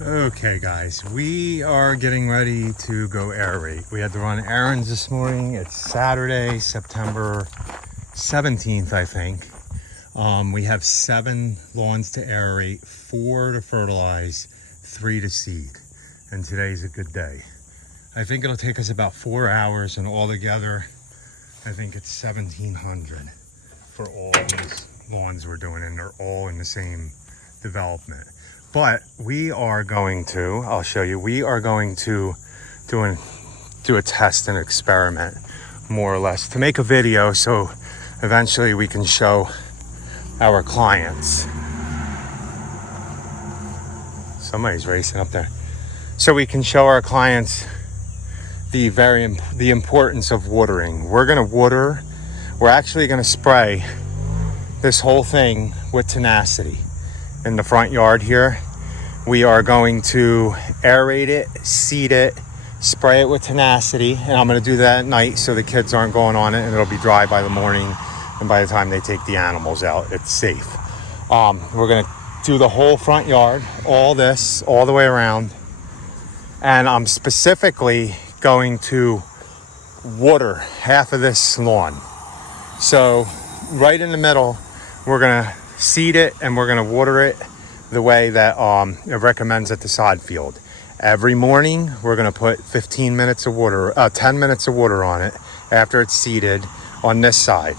Okay guys, we are getting ready to go aerate. We had to run errands this morning. It's Saturday, September 17th, I think. We have 7 lawns to aerate, 4 to fertilize, 3 to seed. And today's a good day. I think it'll take us about 4 hours, and altogether, I think it's 1,700 for all these lawns we're doing, and they're all in the same development. But we are going to, I'll show you, we are going to do a test and experiment, more or less, to make a video so eventually we can show our clients. Somebody's racing up there. So we can show our clients the importance of watering. We're gonna water, we're actually gonna spray this whole thing with tenacity. In the front yard here, we are going to aerate it, seed it, spray it with tenacity, and I'm going to do that at night so the kids aren't going on it, and it'll be dry by the morning, and by the time they take the animals out, it's safe. We're going to do the whole front yard, all this, all the way around, and I'm specifically going to water half of this lawn. So right in the middle, we're going to seed it and we're going to water it the way that it recommends at the sod field. Every morning we're going to put 10 minutes of water on it after it's seeded on this side,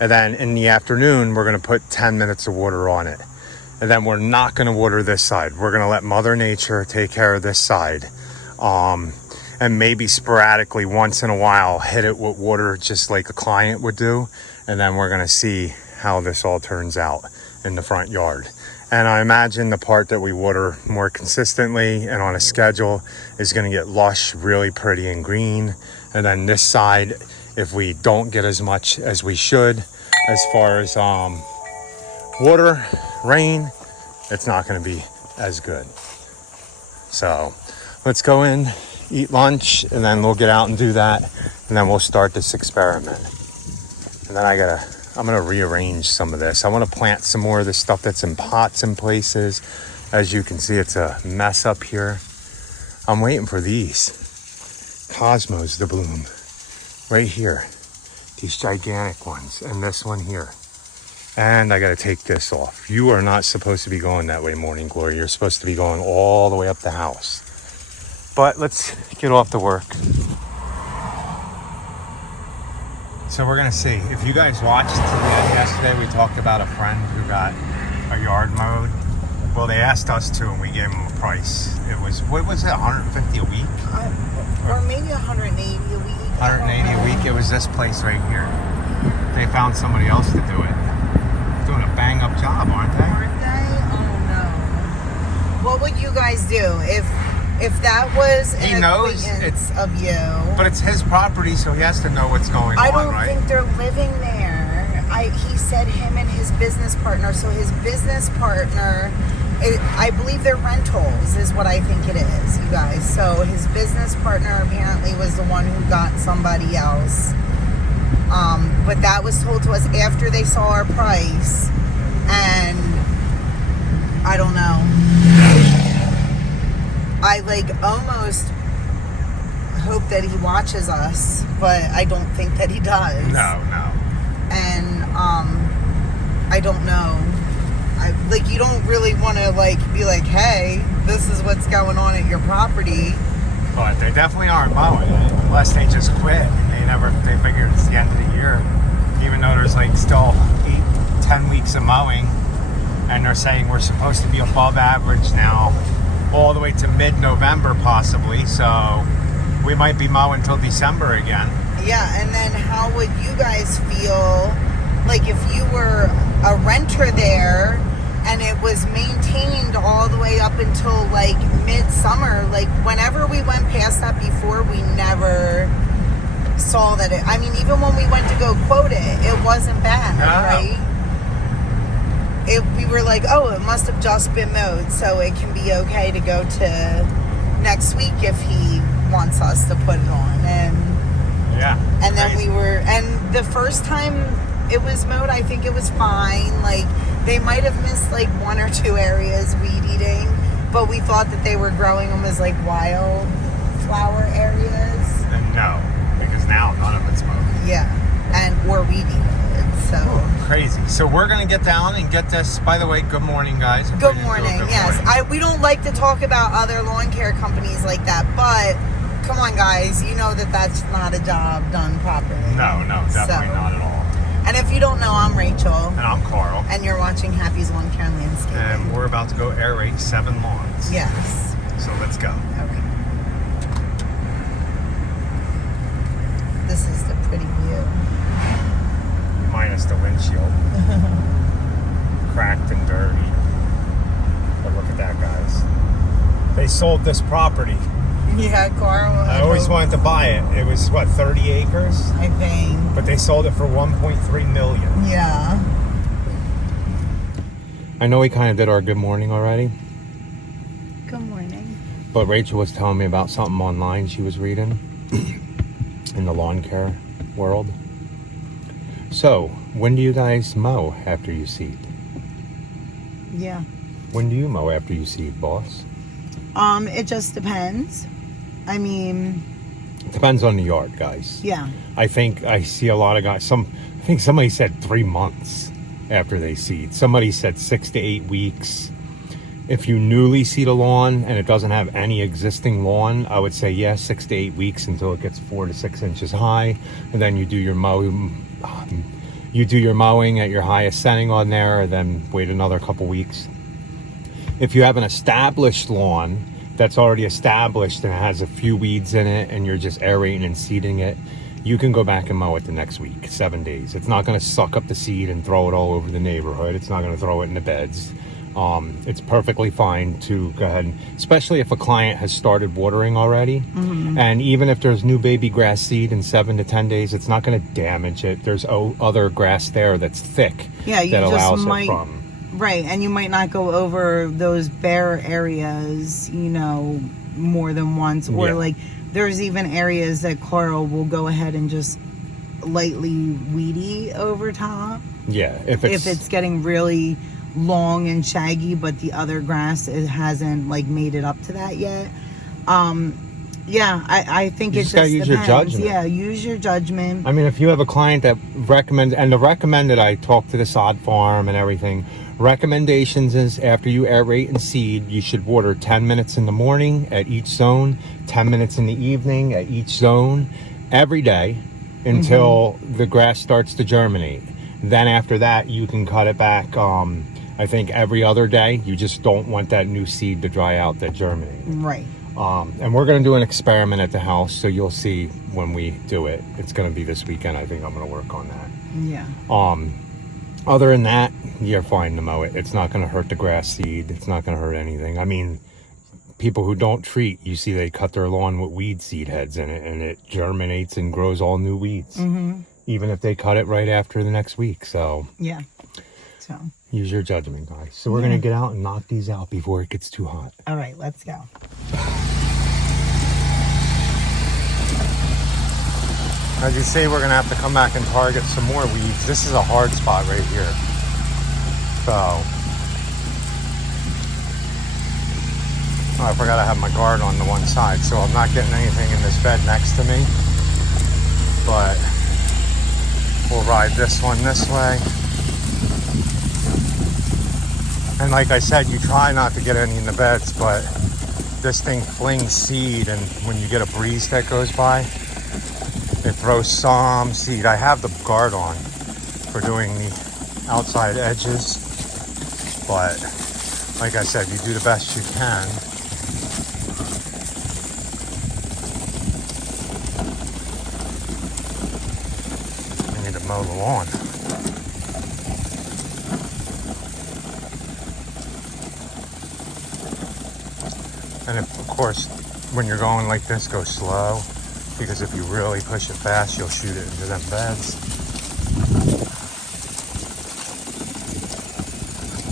and then in the afternoon we're going to put 10 minutes of water on it, and then we're not going to water this side. We're going to let Mother Nature take care of this side, and maybe sporadically once in a while hit it with water just like a client would do, and then we're going to see how this all turns out in the front yard. And I imagine the part that we water more consistently and on a schedule is going to get lush, really pretty and green. And then this side, if we don't get as much as we should as far as water, rain, it's not going to be as good. So let's go in, eat lunch, and then we'll get out and do that, and then we'll start this experiment. And then I'm going to rearrange some of this. I want to plant some more of this stuff that's in pots in places. As you can see, it's a mess up here. I'm waiting for these cosmos to bloom right here. These gigantic ones, and this one here. And I got to take this off. You are not supposed to be going that way, Morning Glory. You're supposed to be going all the way up the house. But let's get off to work. So we're gonna see. If you guys watched yesterday, we talked about a friend who got a yard mowed. Well, they asked us to, and we gave them a price. It was, what was it, 150 a week? Or maybe 180 a week. 180 a week. It was this place right here. They found somebody else to do it. Doing a bang up job, aren't they? Aren't they? Oh no. What would you guys do if that was an acquaintance of you? But it's his property, so he has to know what's going on, right? I don't think they're living there. He said him and his business partner. So his business partner, I believe they're rentals is what I think it is, you guys. So his business partner apparently was the one who got somebody else. But that was told to us after they saw our price. And I don't know. I almost hope that he watches us, but I don't think that he does. No. And I don't know. You don't really want to be like, hey, this is what's going on at your property. But they definitely aren't mowing it, unless they just quit. They figured it's the end of the year, even though there's still 8-10 weeks of mowing, and they're saying we're supposed to be above average now, all the way to mid-November possibly, so we might be mowing until December again. Yeah, and then how would you guys feel if you were a renter there and it was maintained all the way up until midsummer? Whenever we went past that before, we never saw that even when we went to go quote it wasn't bad, right? We were like, oh, it must have just been mowed, so it can be okay to go to next week if he wants us to put it on. And then and the first time it was mowed, I think it was fine. They might have missed 1 or 2 areas weed eating, But we thought that they were growing them as like wild flower areas. And no, because now none of it's mowed. Yeah, and or weedy. So crazy. So we're gonna get down and get this. By the way, good morning, guys. Good morning. Yes, morning. we don't like to talk about other lawn care companies like that, but come on, guys, you know that that's not a job done properly. No, definitely not at all. And if you don't know, I'm Rachel. And I'm Carl. And you're watching Happy's Lawn Care and Landscaping. And we're about to go aerate 7 lawns. Yes. So let's go. Okay. This is the pretty view. Minus the windshield. Cracked and dirty. But look at that, guys. They sold this property. Yeah, Carl. I always wanted to buy it. It was, what, 30 acres? I think. But they sold it for $1.3 million. Yeah. I know we kind of did our good morning already. Good morning. But Rachel was telling me about something online she was reading in the lawn care world. So, when do you guys mow after you seed? Yeah. When do you mow after you seed, boss? It just depends. I mean, It depends on the yard, guys. yeah. I think I see a lot of guys. I think somebody said 3 months after they seed. Somebody said 6 to 8 weeks. If you newly seed a lawn and it doesn't have any existing lawn, I would say, yeah, 6 to 8 weeks until it gets 4 to 6 inches high. And then you do your mowing at your highest setting on there, and then wait another couple weeks. If you have an established lawn that's already established and has a few weeds in it and you're just aerating and seeding it, you can go back and mow it the next week, 7 days. It's not going to suck up the seed and throw it all over the neighborhood. It's not going to throw it in the beds. It's perfectly fine to go ahead, especially if a client has started watering already. Mm-hmm. And even if there's new baby grass seed in 7 to 10 days, it's not going to damage it. There's other grass there that's thick that allows it from. Right, and you might not go over those bare areas, more than once. Or like, there's even areas that Carl will go ahead and just lightly weedy over top. Yeah, if it's getting really long and shaggy, but the other grass hasn't made it up to that yet. I think you just gotta use your judgment. Yeah, use your judgment. I mean, if you have a client that recommends, and the recommended, I talked to the sod farm and everything. Recommendations is after you aerate and seed, you should water 10 minutes in the morning at each zone, 10 minutes in the evening at each zone, every day until the grass starts to germinate. Then after that, you can cut it back. I think every other day. You just don't want that new seed to dry out that germinated. Right. And we're going to do an experiment at the house, so you'll see when we do it. It's going to be this weekend. I think I'm going to work on that. Yeah. Other than that, you're fine to mow it. It's not going to hurt the grass seed. It's not going to hurt anything. I mean, people who don't treat, you see they cut their lawn with weed seed heads in it, and it germinates and grows all new weeds. Mm-hmm. Even if they cut it right after the next week. So yeah. So use your judgment, guys. So we're going to get out and knock these out before it gets too hot. All right, let's go. As you see, we're going to have to come back and target some more weeds. This is a hard spot right here. So, I forgot I have my guard on the one side, so I'm not getting anything in this bed next to me. But we'll ride this one this way. And like I said, you try not to get any in the beds, but this thing flings seed, and when you get a breeze that goes by, it throws some seed. I have the guard on for doing the outside edges, but like I said, you do the best you can. You need to mow the lawn. And of course, when you're going like this, go slow, because if you really push it fast, you'll shoot it into them beds.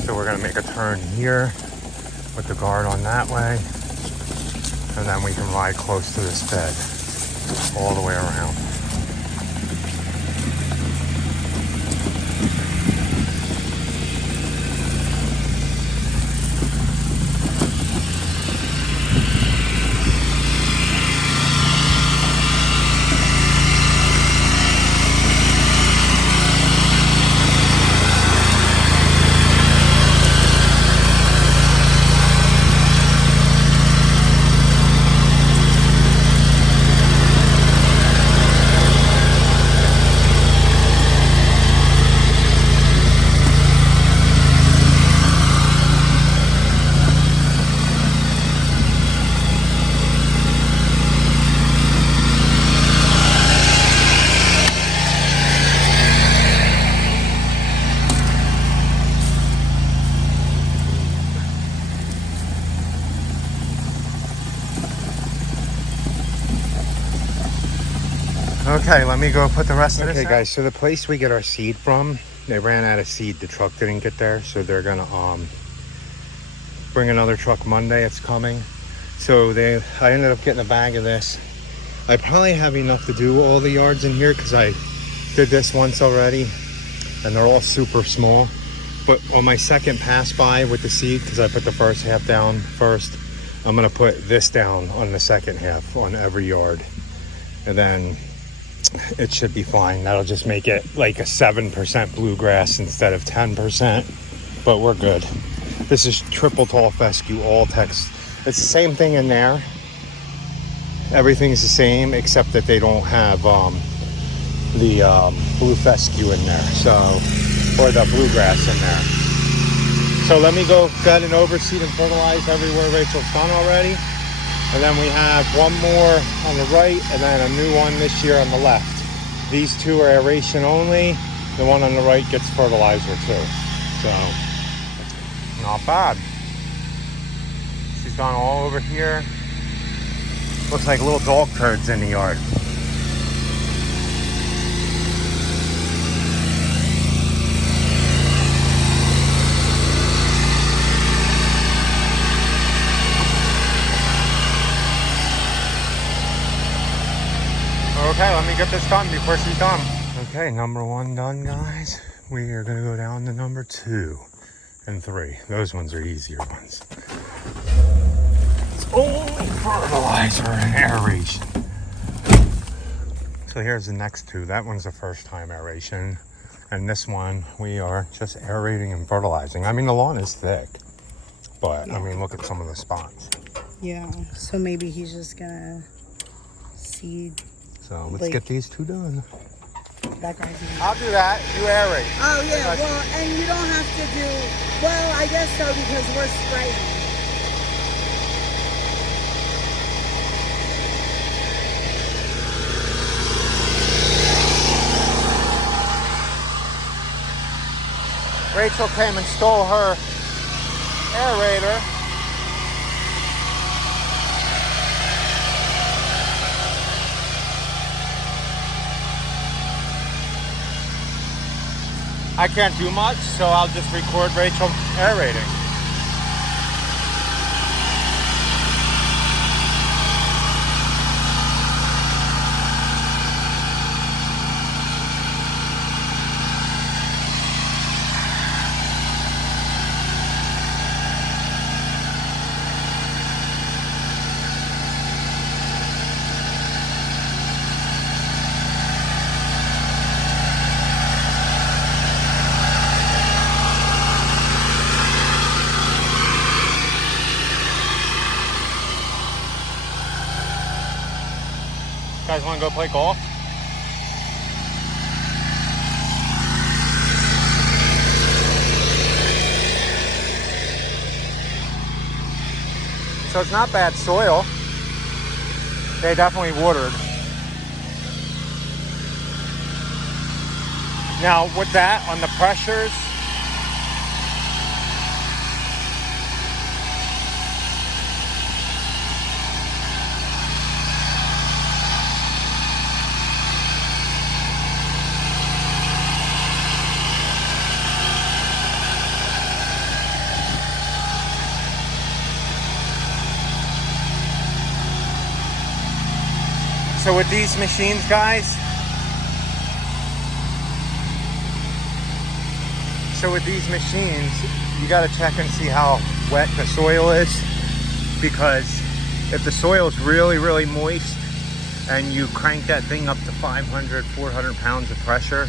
So we're gonna make a turn here with the guard on that way, and then we can ride close to this bed all the way around. Okay, let me go put the rest of this. Okay, guys. So the place we get our seed from, they ran out of seed. The truck didn't get there, so they're gonna bring another truck Monday. It's coming. So I ended up getting a bag of this. I probably have enough to do all the yards in here because I did this once already, and they're all super small. But on my second pass by with the seed, because I put the first half down first, I'm gonna put this down on the second half on every yard, and then it should be fine. That'll just make it like a 7% bluegrass instead of 10%, but we're good. This is triple tall fescue, all text. It's the same thing in there. Everything's the same except that they don't have the blue fescue in there, so, or the bluegrass in there. So let me go ahead and overseed and fertilize everywhere Rachel's done already. And then we have one more on the right and then a new one this year on the left. These two are aeration only. The one on the right gets fertilizer too. So, not bad. She's gone all over here. Looks like little dog turds in the yard. Okay, let me get this done before she's done. Okay, number 1 done, guys. We are gonna go down to number 2 and 3. Those ones are easier ones. It's only fertilizer and aeration. So here's the next 2. That one's the first time aeration. And this one, we are just aerating and fertilizing. I mean, the lawn is thick, but yeah. I mean, look at some of the spots. Yeah, so maybe he's just gonna seed. So let's get these 2 done. That guy's I'll do that. You aerate. Oh, yeah. Well, and you don't have to do... Well, I guess so, because we're spraying. Rachel came and stole her aerator. I can't do much, so I'll just record Rachel aerating. You guys want to go play golf? So it's not bad soil. They definitely watered. Now with that, on the pressures, so with these machines, guys, you got to check and see how wet the soil is, because if the soil is really, really moist and you crank that thing up to 500, 400 pounds of pressure,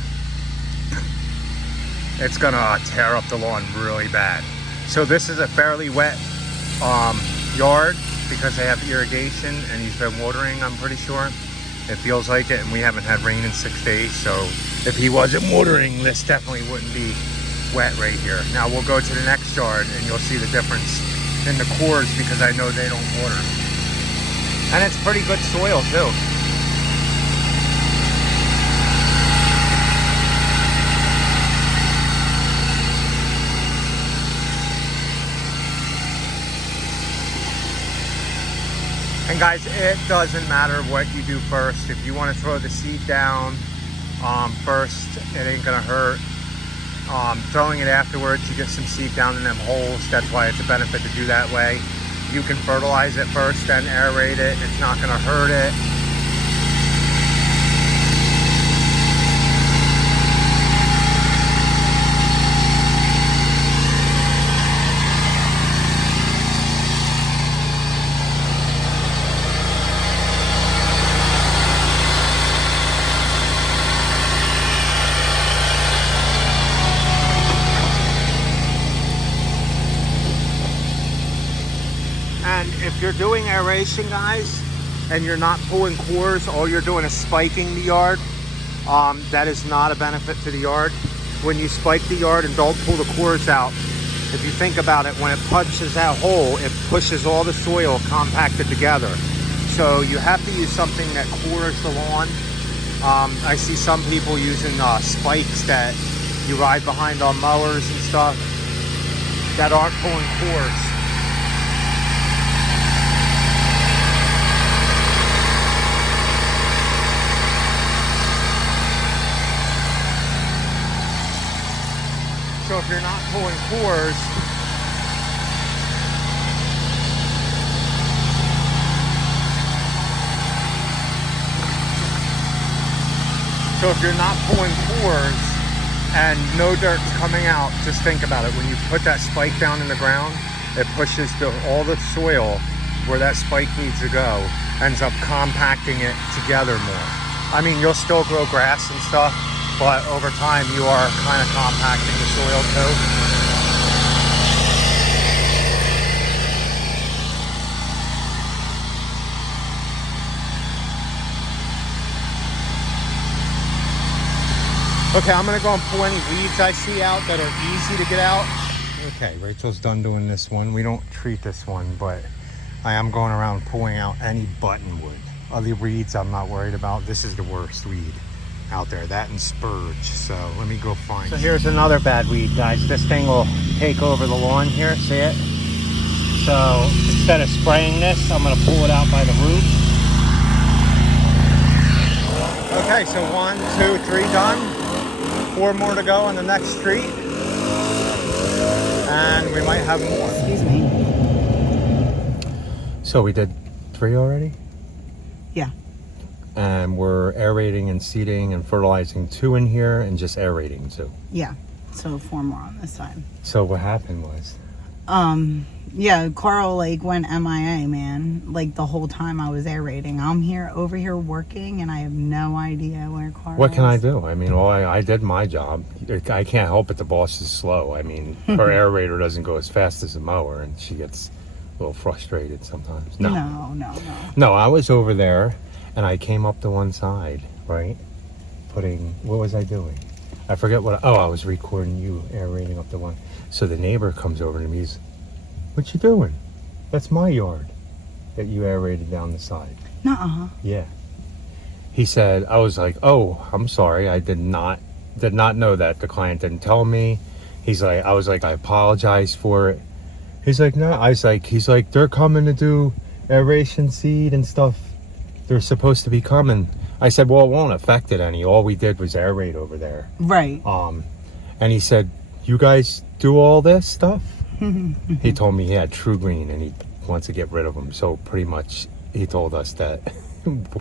it's gonna tear up the lawn really bad. So this is a fairly wet yard, because they have irrigation and he's been watering, I'm pretty sure. It feels like it, and we haven't had rain in 6 days, so if he wasn't watering, this definitely wouldn't be wet right here. Now we'll go to the next yard and you'll see the difference in the cores, because I know they don't water. And it's pretty good soil too. And guys, it doesn't matter what you do first. If you want to throw the seed down first, it ain't gonna hurt. Throwing it afterwards, you get some seed down in them holes. That's why it's a benefit to do that way. You can fertilize it first, then aerate it. It's not gonna hurt it. And if you're doing aeration, guys, and you're not pulling cores, all you're doing is spiking the yard, that is not a benefit to the yard. When you spike the yard and don't pull the cores out, if you think about it, when it punches that hole, it pushes all the soil compacted together. So you have to use something that cores the lawn. I see some people using spikes that you ride behind on mowers and stuff that aren't pulling cores. So if you're not pulling cores, and no dirt's coming out, just think about it. When you put that spike down in the ground, it pushes all the soil where that spike needs to go, ends up compacting it together more. I mean, you'll still grow grass and stuff, but over time you are kind of compacting the soil too. Okay, I'm gonna go and pull any weeds I see out that are easy to get out. Okay, Rachel's done doing this one. We don't treat this one, but I am going around pulling out any buttonwood. Other weeds I'm not worried about. This is the worst weed out there, that and spurge. So let me go find. So here's another bad weed, guys. This thing will take over the lawn here, see it? So instead of spraying this, I'm gonna pull it out by the root. Okay, so 1, 2, 3 done. 4 more to go on the next street. And we might have more. Excuse me. So we did 3 already? Yeah. And we're aerating and seeding and fertilizing 2 in here and just aerating 2. Yeah. So 4 more on this side. So what happened was? Yeah, Carl like went MIA, man. Like the whole time I was aerating. I'm over here working and I have no idea where Carl What can is. I do? I mean, well, I did my job. I can't help it. The boss is slow. I mean, her aerator doesn't go as fast as a mower and she gets a little frustrated sometimes. No, I was over there and I came up to one side, right? What was I doing? I forget I was recording you aerating up the one. So the neighbor comes over to me. He's, what you doing? That's my yard that you aerated down the side. Nuh-uh. Yeah. He said, I was like, oh, I'm sorry. I did not know that. The client didn't tell me. I was like, I apologize for it. He's like, no. He's like, they're coming to do aeration seed and stuff. They're supposed to be coming. I said, well, it won't affect it any. All we did was aerate over there. Right. And he said, you guys do all this stuff? He told me he had True Green and he wants to get rid of them. So pretty much he told us that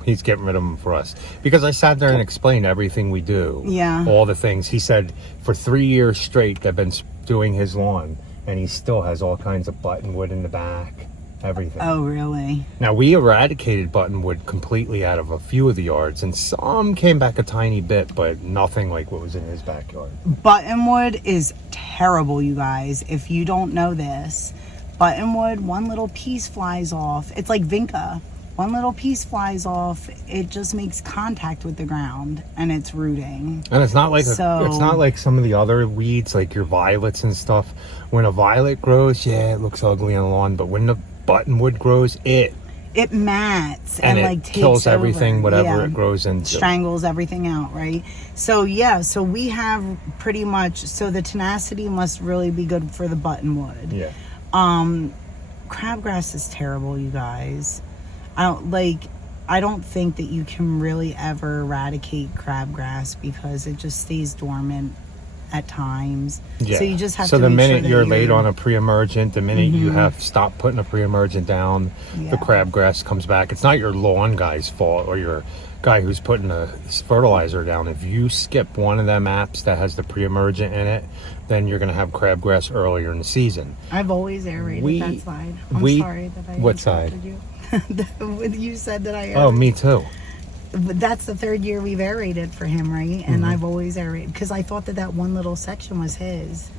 he's getting rid of them for us. Because I sat there and explained everything we do. Yeah. All the things. He said for 3 years straight they've been doing his lawn and he still has all kinds of buttonwood in the back. Everything. Oh, really? Now, we eradicated buttonwood completely out of a few of the yards, and some came back a tiny bit, but nothing like what was in his backyard. Buttonwood is terrible, you guys. If you don't know this, buttonwood, one little piece flies off. It's like vinca. One little piece flies off, it just makes contact with the ground, and it's rooting. And it's not like it's not like some of the other weeds, like your violets and stuff. When a violet grows, yeah, it looks ugly on the lawn, but when the buttonwood grows, it mats and like takes kills everything, over. whatever it grows into. Strangles everything out, right? So yeah, so we have pretty much, so the tenacity must really be good for the buttonwood. Yeah. Crabgrass is terrible, you guys. I don't think that you can really ever eradicate crabgrass because it just stays dormant at times. Yeah. So you just have so to the make minute sure that you're late on a pre-emergent, the minute you Mhm. have stopped putting a pre-emergent down, Yeah. the crabgrass comes back. It's not your lawn guy's fault or your guy who's putting the fertilizer down. If you skip one of them apps that has the pre-emergent in it, then you're going to have crabgrass earlier in the season. I've always aerated that side. I'm sorry that I what interrupted side? you. When you said that I aerated. Oh, me too. That's the third year we've aerated for him, right? And Mhm. I've always aerated because I thought that one little section was his.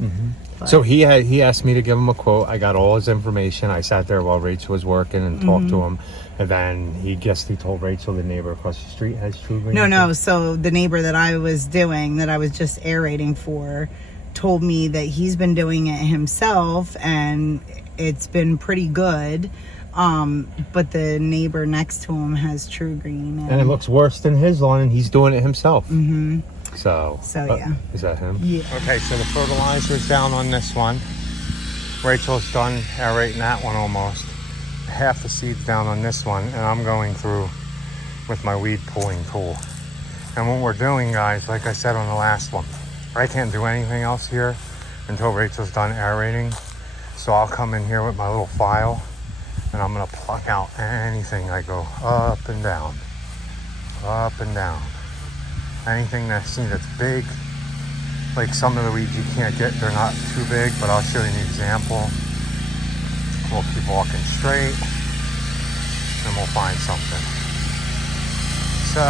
But- So he asked me to give him a quote. I got all his information. I sat there while Rachel was working and talked to him. And then he told Rachel the neighbor across the street has True Green. No. So the neighbor that I was just aerating for, told me that he's been doing it himself and it's been pretty good. But the neighbor next to him has True Green, And it looks worse than his lawn, and he's doing it himself. So yeah. Is that him? Yeah. Okay, so the fertilizer's down on this one. Rachel's done aerating that one almost. Half the seed's down on this one, and I'm going through with my weed pulling tool. And what we're doing, guys, like I said on the last one, I can't do anything else here until Rachel's done aerating. So I'll come in here with my little file, and I'm gonna pluck out anything. I go up and down, up and down. Anything that's big, like some of the weeds you can't get, they're not too big, but I'll show you an example. We'll keep walking straight, and we'll find something. So,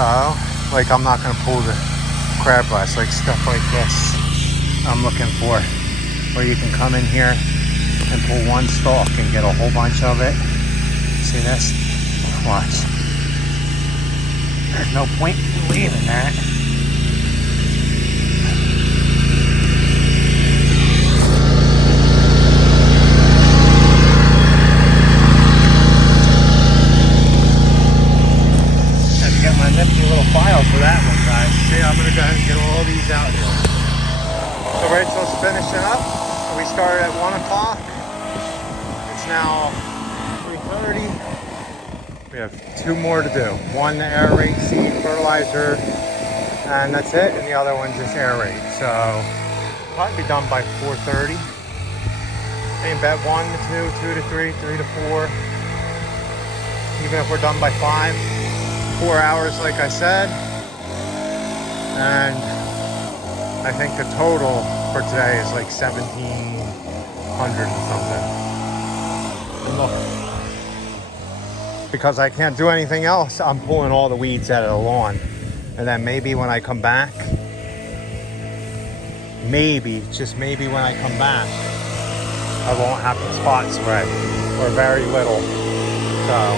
like I'm not gonna pull the crabgrass, like stuff like this I'm looking for, where you can come in here and pull one stalk and get a whole bunch of it. See this? Watch. There's no point in leaving that. Have to get my nifty little file for that one, guys. See, I'm gonna go ahead and get all these out here. So Rachel's finishing up. We started at 1 o'clock. It's now 3:30. We have 2 more to do. One to aerate, seed, fertilizer, and that's it. And the other one just aerate. So probably be done by 4:30. Aim bet 1 to 2, 2 to 3, 3 to 4. Even if we're done by 5, 4 hours, like I said. And I think the total for today is like 1,700 and something. And look, because I can't do anything else, I'm pulling all the weeds out of the lawn. And then maybe when I come back, just maybe when I come back, I won't have the spot spread, or very little. So,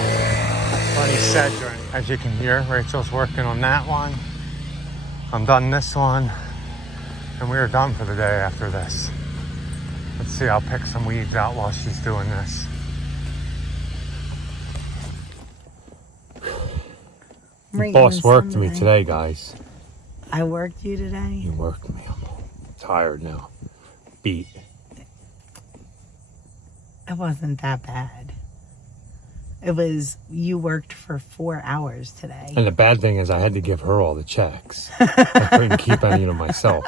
plenty sedge. As you can hear, Rachel's working on that one. I'm done this one. And we are done for the day after this. Let's see, I'll pick some weeds out while she's doing this. Boss worked me today, guys. I worked you today? You worked me. I'm tired now. Beat. It wasn't that bad. It was, you worked for 4 hours today. And the bad thing is I had to give her all the checks. I couldn't keep any to myself.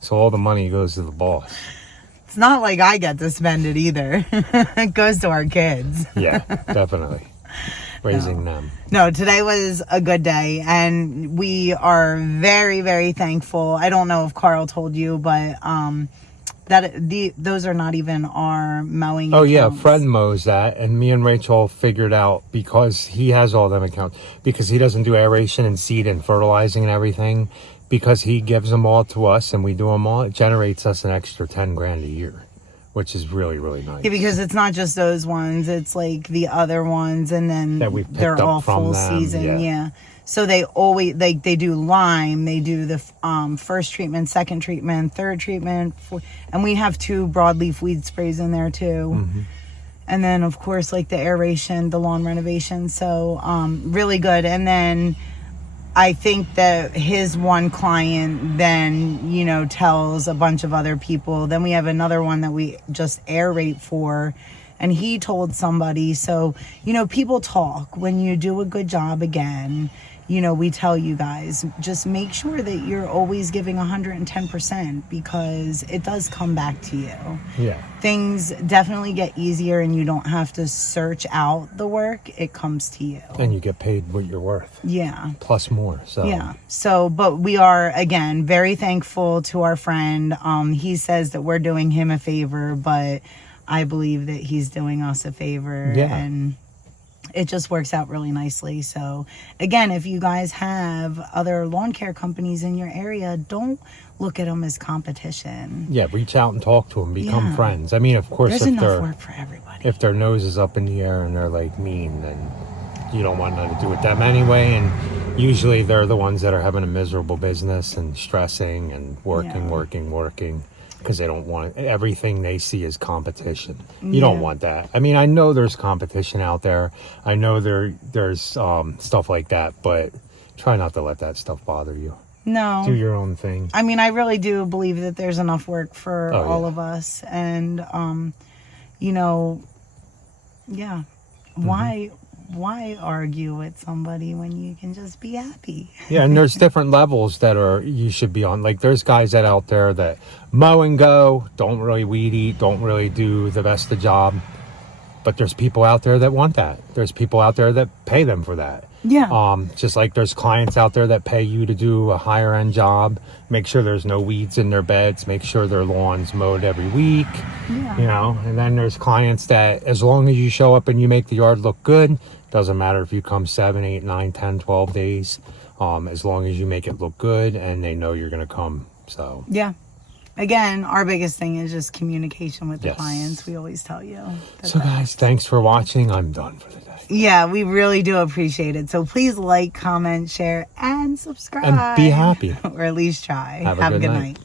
So all the money goes to the boss. It's not like I get to spend it either. It goes to our kids. Yeah, definitely. Raising them. No, today was a good day, and we are very, very thankful. I don't know if Carl told you, but those are not even our mowing Oh, accounts. yeah, Fred mows that, and me and Rachel figured out, because he has all them accounts, because he doesn't do aeration and seed and fertilizing and everything, because he gives them all to us and we do them all, it generates us an extra 10 grand a year, which is really, really nice. Yeah, because it's not just those ones, it's like the other ones, and then that we've picked they're up all from full them, season. Yeah. So they always, like, they do lime, they do the first treatment, second treatment, third treatment, and we have 2 broadleaf weed sprays in there too. Mm-hmm. And then of course, like the aeration, the lawn renovation. So really good. And then I think that his one client then, you know, tells a bunch of other people. Then we have another one that we just aerate for. and he told somebody. So, people talk. When you do a good job again, we tell you guys, just make sure that you're always giving 110% because it does come back to you. Yeah. Things definitely get easier and you don't have to search out the work. It comes to you. And you get paid what you're worth. Yeah. Plus more. So. Yeah. So, but we are, again, very thankful to our friend. He says that we're doing him a favor, but I believe that he's doing us a favor. Yeah. And it just works out really nicely. So again, if you guys have other lawn care companies in your area, don't look at them as competition. Yeah, reach out and talk to them, become friends. I mean, of course, there's enough work for everybody. If their nose is up in the air and they're like mean, then you don't want nothing to do with them anyway. And usually they're the ones that are having a miserable business and stressing and working. Because they don't want everything they see as competition. You don't want that. I mean, I know there's competition out there. I know there's stuff like that, but try not to let that stuff bother you. No. Do your own thing. I mean, I really do believe that there's enough work for all of us. And, why argue with somebody when you can just be happy? Yeah, and there's different levels that you should be on. Like, there's guys that out there that mow and go, don't really weed eat, don't really do the best of job. But there's people out there that want that. There's people out there that pay them for that. Yeah. Just like there's clients out there that pay you to do a higher end job, make sure there's no weeds in their beds, make sure their lawn's mowed every week. Yeah. And then there's clients that as long as you show up and you make the yard look good, doesn't matter if you come 7, 8, 9, 10, 12 days, as long as you make it look good and they know you're going to come. So yeah. Again, our biggest thing is just communication with the clients. We always tell you. So guys, thanks for watching. I'm done for the day. Yeah, we really do appreciate it. So please like, comment, share, and subscribe. And be happy. Or at least try. Have a good night.